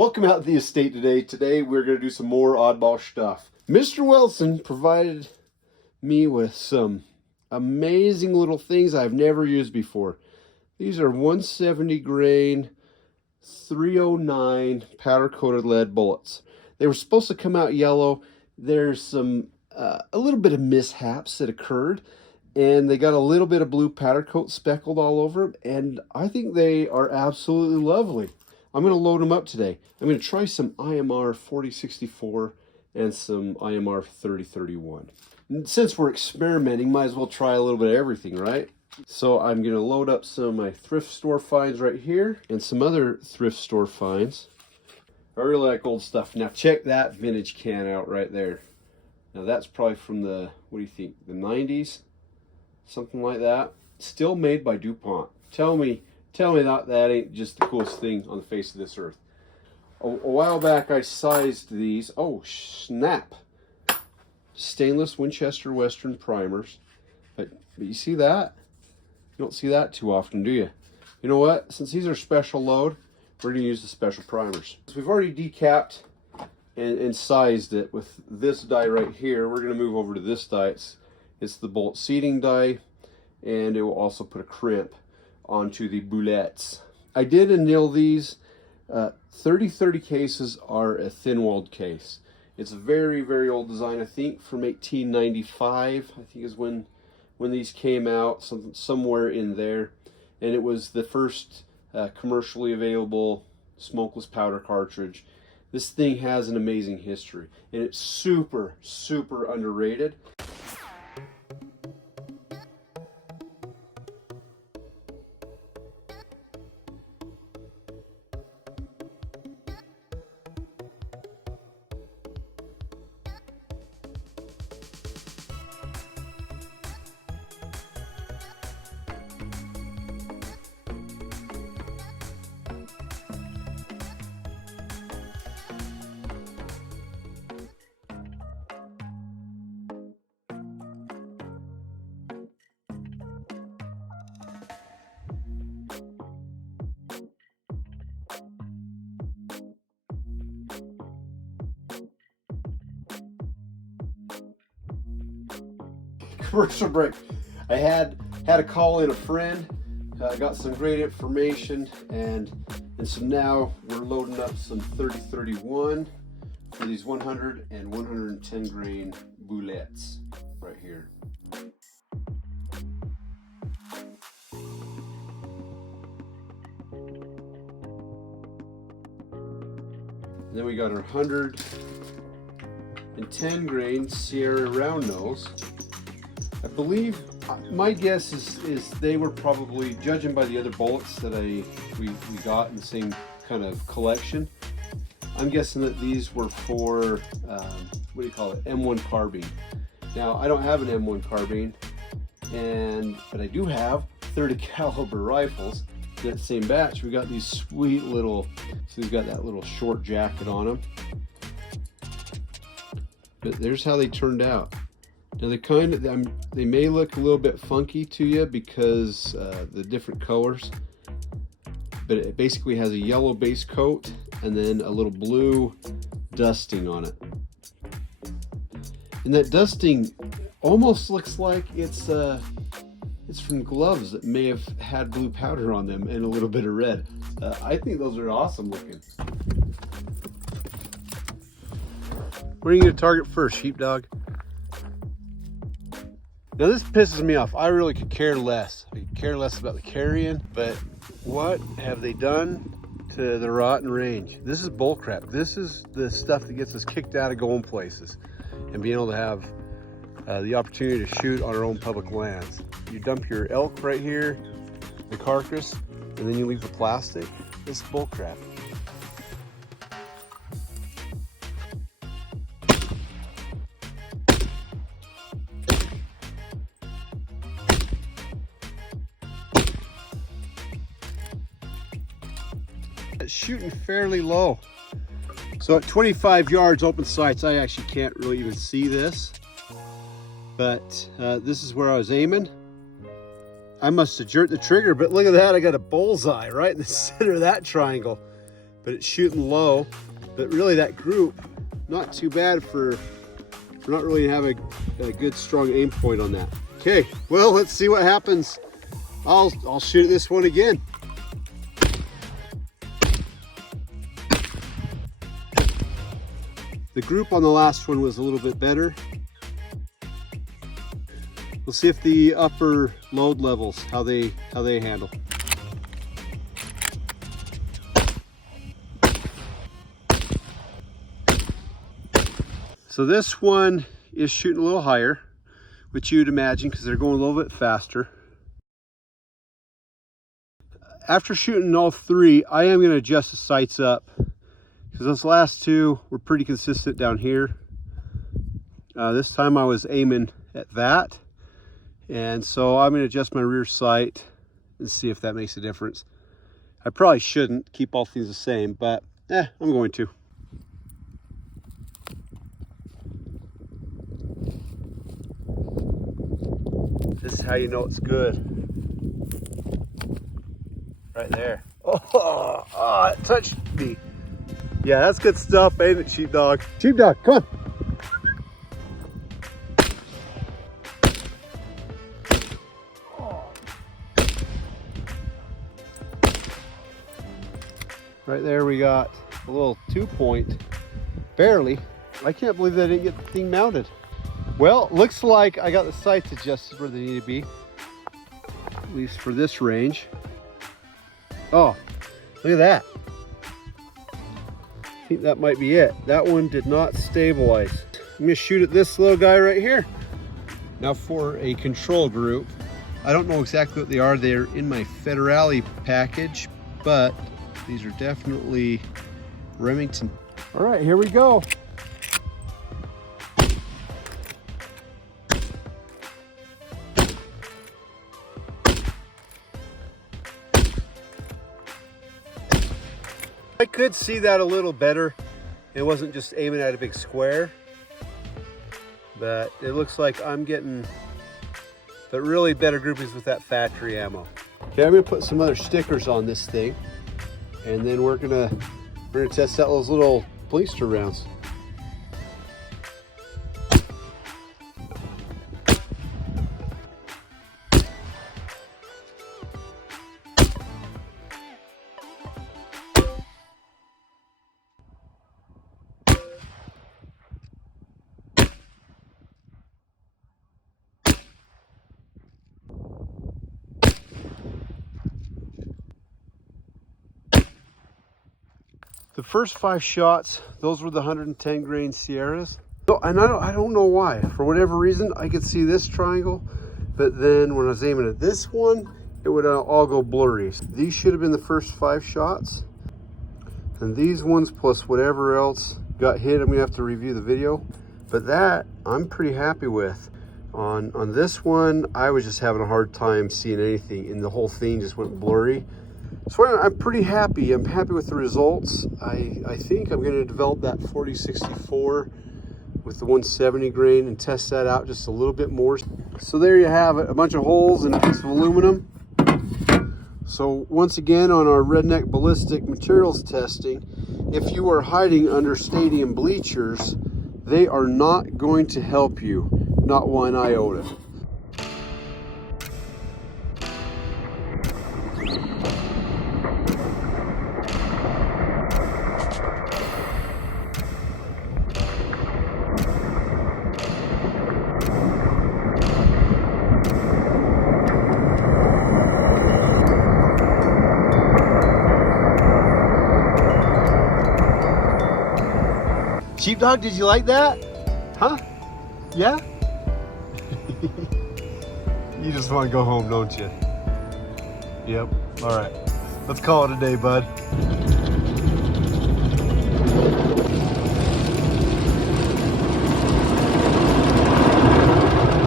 Welcome out to the estate today. Today we're going to do some more oddball stuff. Mr. Welson provided me with some amazing little things I've never used before. These are 170 grain 309 powder coated lead bullets. They were supposed to come out yellow. There's some a little bit of mishaps that occurred, and they got a little bit of blue powder coat speckled all over them, and I think they are absolutely lovely. I'm going to load them up today. I'm going to try some IMR 4064 and some IMR 3031. And since we're experimenting, might as well try a little bit of everything, right? So I'm going to load up some of my thrift store finds right here and some other thrift store finds. I really like old stuff. Now check that vintage can out right there. Now that's probably from the, what do you think, the 90s? Something like that. Still made by DuPont. Tell me that ain't just the coolest thing on the face of this earth. A while back I sized these. Oh, snap. Stainless Winchester Western primers. But you see that? You don't see that too often, do you? You know what? Since these are special load, we're going to use the special primers. So we've already decapped and sized it with this die right here. We're going to move over to this die. It's the bolt seating die, and it will also put a crimp onto the boolits. I did anneal these. 3030 cases are a thin-walled case. It's a very, very old design. I think from 1895. I think is when these came out, somewhere in there. And it was the first commercially available smokeless powder cartridge. This thing has an amazing history, and it's super, super underrated. Commercial break. I had to call in a friend. I got some great information, and so now we're loading up some 3031 for these 100 and 110 grain boolits right here. And then we got our 110 grain Sierra round nose. I believe, my guess is they were probably, judging by the other bullets that we got in the same kind of collection, I'm guessing that these were for, what do you call it, M1 carbine. Now, I don't have an M1 carbine, but I do have 30 caliber rifles. In that same batch, we got these sweet little, so we've got that little short jacket on them. But there's how they turned out. Now they may look a little bit funky to you because the different colors, but it basically has a yellow base coat and then a little blue dusting on it. And that dusting almost looks like it's from gloves that may have had blue powder on them and a little bit of red. I think those are awesome looking. What are you going to target first, sheepdog? Now this pisses me off. I really could care less. I could care less about the carrying, but what have they done to the rotten range? This is bullcrap. This is the stuff that gets us kicked out of going places and being able to have the opportunity to shoot on our own public lands. You dump your elk right here, the carcass, and then you leave the plastic. This is bullcrap. It's shooting fairly low. So at 25 yards open sights, I actually can't really even see this. But this is where I was aiming. I must have jerked the trigger, but look at that, I got a bullseye right in the center of that triangle. but it's shooting low. But really that group, not too bad for not really having a good strong aim point on that. Okay, well, let's see what happens. I'll shoot this one again. The group on the last one was a little bit better. We'll see if the upper load levels, how they handle. So this one is shooting a little higher, which you'd imagine because they're going a little bit faster. After shooting all three, I am going to adjust the sights up because those last two were pretty consistent down here. This time I was aiming at that. And so I'm going to adjust my rear sight and see if that makes a difference. I probably shouldn't keep all things the same, but I'm going to. This is how you know it's good. Right there. Oh, it touched me. Yeah, that's good stuff, ain't it, Sheepdog? Sheepdog, come on. Right there we got a little 2-point, barely. I can't believe they didn't get the thing mounted. Well, looks like I got the sights adjusted where they need to be, at least for this range. Oh, look at that. I think that might be it. That one did not stabilize. I'm gonna shoot at this little guy right here. Now for a control group, I don't know exactly what they are. They're in my Federale package, but these are definitely Remington. All right, here we go. I could see that a little better. It wasn't just aiming at a big square, but it looks like I'm getting the really better groupies with that factory ammo. Okay, I'm gonna put some other stickers on this thing, and then we're gonna test out those little blister rounds. The first 5 shots, those were the 110 grain Sierras. So, and I don't know why. For whatever reason, I could see this triangle, but then when I was aiming at this one, it would all go blurry. These should have been the first 5 shots. And these ones plus whatever else got hit, I'm gonna have to review the video. But that, I'm pretty happy with. On this one, I was just having a hard time seeing anything, and the whole thing just went blurry. So I'm pretty happy. I'm happy with the results. I think I'm going to develop that 4064 with the 170 grain and test that out just a little bit more. So there you have it, a bunch of holes and a piece of aluminum. So once again, on our redneck ballistic materials testing, if you are hiding under stadium bleachers, they are not going to help you, not one iota. Sheepdog, did you like that? Huh? Yeah? You just want to go home, don't you? Yep. All right. Let's call it a day, bud.